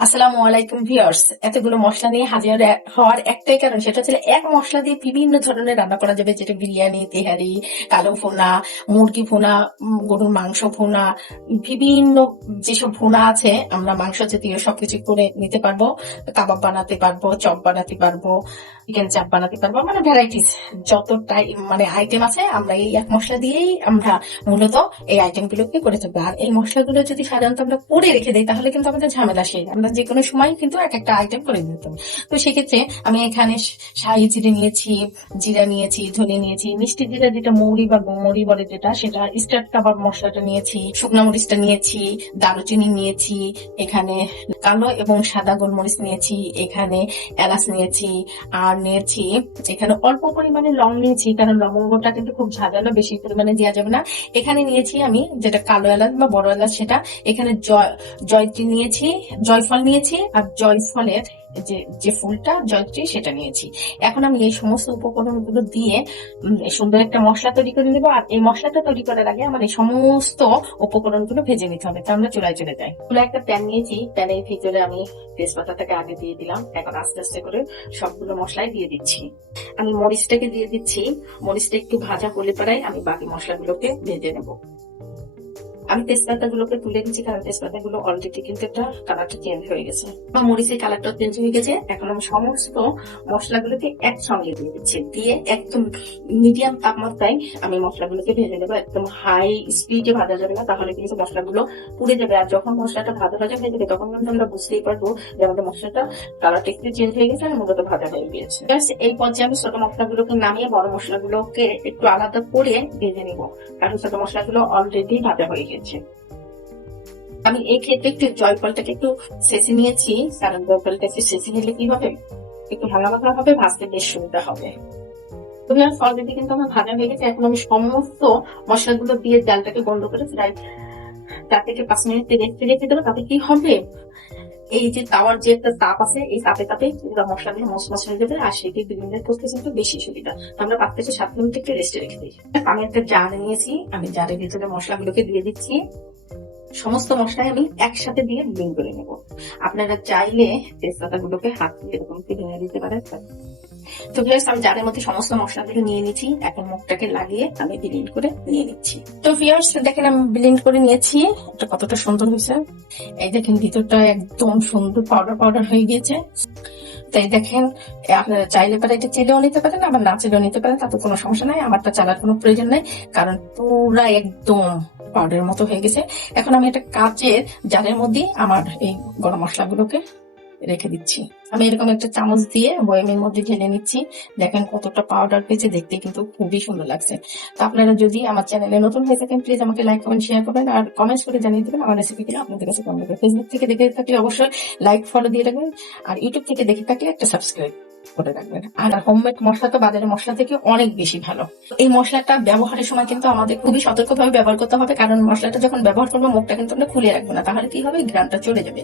আসসালামু আলাইকুম ভিউয়ার্স। এতগুলো মশলা নিয়ে হাজির হওয়ার একটাই কারণ, সেটা হচ্ছে এক মশলা দিয়ে বিভিন্ন ধরনের রান্না করা যাবে, যেটা বিরিয়ানি, তেহারি, কালো ভুনা, মুরগি ভুনা, গরুর মাংস ভুনা, বিভিন্ন যেসব ভুনা আছে আমরা মাংস জাতীয় সবকিছু করে নিতে পারবো। কাবাব বানাতে পারবো, চপ বানাতে পারবো, চিকেন চাপ বানাতে পারবো, মানে ভ্যারাইটিস যত মানে আইটেম আছে আমরা এই এক মশলা দিয়েই আমরা মূলত এই আইটেম গুলোকে করে থাকবো। আর এই মশলাগুলো যদি সাধারণত আমরা করে রেখে দিই তাহলে কিন্তু আমাদের ঝামেলা শেষ, আমরা যে কোনো সময় কিন্তু এক একটা আইটেম করে নিতাম। তো সেক্ষেত্রে আমি এখানে শাহি জিরে নিয়েছি, জিরা নিয়েছি, ধনে নিয়েছি, মিষ্টি জিরা যেটা মৌরি বা গোমরি বলে যেটা, সেটা স্টার্ট কাবাব মশলাটা নিয়েছি, শুকনো মরিচটা নিয়েছি, দারুচিনি নিয়েছি, এখানে কালো এবং সাদা গোলমরিচ নিয়েছি, এখানে এলাচ নিয়েছি, আর নিয়েছি এখানে অল্প পরিমাণে লং নিয়েছি, কারণ লবঙ্গটা কিন্তু খুব ঝাঁঝালো, বেশি পরিমাণে দেওয়া যাবে না। এখানে নিয়েছি আমি যেটা কালো এলাচ বা বড় এলাচ সেটা, এখানে জয়ত্রী নিয়েছি, জয়ফল নিয়েছি, আর জয়ফলের যে যে ফুলটা জয়ত্রী সেটা নিয়েছি। এখন আমি এই সমস্ত উপকরণগুলো দিয়ে সুন্দর একটা মশলা তৈরি করে নেবো। আর এই মশলাটা তৈরি করার আগে আমার এই সমস্ত উপকরণগুলো ভেজে নিতে হবে। তো আমরা চুলায় চলে যাই। চুলায় একটা প্যান নিয়েছি, প্যানের ভিতরে আমি তেজপাতাটাকে আগে দিয়ে দিলাম। এখন আস্তে আস্তে করে সবগুলো মশলাই দিয়ে দিচ্ছি। আমি মরিচটাকে দিয়ে দিচ্ছি। মরিচটা একটু ভাজা হলে পরে আমি বাকি মশলাগুলোকে ভেজে নেবো। আমি তেজপাতা গুলোকে তুলে দিচ্ছি, কারণ তেজপাতা গুলো অলরেডি কিন্তু একটা কালারটা চেঞ্জ হয়ে গেছে, বা মরিচের কালারটা চেঞ্জ হয়ে গেছে। এখন আমি সমস্ত মশলাগুলোকে একসঙ্গে দিয়ে দিচ্ছি, দিয়ে একদম মিডিয়াম তাপমাত্রায় আমি মশলাগুলোকে ভেজে নেবো। একদম হাই স্পিডে ভাজা যাবে না, তাহলে কিন্তু মশলাগুলো পুড়ে যাবে। আর যখন মশলাটা ভাজা ভাজা হয়ে যাবে তখন কিন্তু আমরা বুঝতেই পারবো যে আমাদের মশলাটা কালারটা একটু চেঞ্জ হয়ে গেছে আর মূলত ভাজা হয়ে গিয়েছে। এই পর্যায়ে আমি ছোট মশলাগুলোকে নামিয়ে বড় মশলাগুলোকে একটু আলাদা করে ভেজে নিবো, কারণ ছোট মশলাগুলো অলরেডি ভাজা হয়ে গেছে। আমি এই ক্ষেত্রে একটু জয়ফলটাকে একটু ছেঁচে নিয়েছি, কারণ জয়ফলটা একটু ছেঁচে নিলে কি হবে, একটু ভাঙা ভাঙা হবে, ভাজতে বেশ সুবিধা হবে। তুমি আর ফল দিতে কিন্তু আমার ভাজা হয়ে গেছে। এখন আমি সমস্ত মশলাগুলো দিয়ে জালটাকে বন্ধ করে প্রায় 4 থেকে 5 মিনিট রেখে রেখে দেবো। তাতে কি হবে, এই যে তাওয়ার যে একটা তাপ আছে, এই তাপে তাপে পুরো মশলাগুলো মশমশ হয়ে যাবে, আর সেটি 2 মিনিট করতে কিন্তু বেশি সুবিধা। আমরা 5 থেকে 7 মিনিট একটু রেস্টে রেখে দিই। আমি একটা জার নিয়েছি, আমি জারের ভিতরে মশলাগুলোকে দিয়ে দিচ্ছি। সমস্ত মশলাই আমি একসাথে দিয়ে ব্লেন্ড করে নেব। আপনারা চাইলে তেজপাতা গুলোকে হাত দিয়ে এরকম ভেঙে দিতে পারেন। তো ভিউয়ার্স, আমি জারের মধ্যে সমস্ত মশলাগুলো নিয়ে নিচ্ছি। এখন মুখটাকে লাগিয়ে আমি ব্লেন্ড করে নিয়ে নিচ্ছি। তো ভিউয়ার্স দেখেন, আমি ব্লেন্ড করে নিয়েছি। এটা কতটা সুন্দর হয়েছে, এই দেখেন ভিতরটা একদম সুন্দর পাউডার পাউডার হয়ে গিয়েছে। তাই দেখেন, আপনারা চাইলে পারে এটা চেলেও নিতে পারেন, আবার না চেলেও নিতে পারেন, তাতে কোনো সমস্যা নাই। আমারটা চালার কোনো প্রয়োজন নাই, কারণ পুরা একদম পাউডারের মতো হয়ে গেছে। এখন আমি একটা কাচের জারের মধ্যে আমার এই গরম মশলাগুলোকে রেখে দিচ্ছি। আমি এরকম একটা চামচ দিয়ে বয়ামের মধ্যে ঢেলে নিচ্ছি। দেখেন কতটা পাউডার পেয়েছে, দেখতে কিন্তু খুবই সুন্দর লাগছে। তো আপনারা যদি আমার চ্যানেলে নতুন হয়ে থাকেন, প্লিজ আমাকে লাইক কমেন্ট শেয়ার করবেন, আর কমেন্টস করে জানিয়ে দেবেন আমার রেসিপিটা আপনাদের কাছে কেমন লাগবে। ফেসবুক থেকে দেখে থাকলে অবশ্যই লাইক ফলো দিয়ে রাখবেন, আর ইউটিউব থেকে দেখে থাকলে একটা সাবস্ক্রাইব করে রাখবেন। আর হোমমেড মশলা তো বাজারের মশলা থেকে অনেক বেশি ভালো। এই মশলাটা ব্যবহারের সময় কিন্তু আমাদের খুবই সতর্কভাবে ব্যবহার করতে হবে, কারণ মশলাটা যখন ব্যবহার করবো মুখটা কিন্তু আমরা খুলে রাখবো না, তাহলে কি হবে, ঘ্রাণটা চলে যাবে।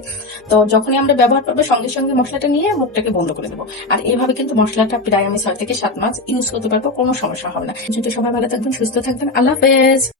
তো যখনই আমরা ব্যবহার করবো সঙ্গে সঙ্গে মশলাটা নিয়ে মুখটাকে বন্ধ করে দেবো। আর এভাবে কিন্তু মশলাটা প্রায় আমি 6 থেকে 7 মাস ইউজ করতে পারবো, কোনো সমস্যা হবে না। যদি সবাই ভালো থাকবেন, সুস্থ থাকবেন, আল্লাহ হাফেজ।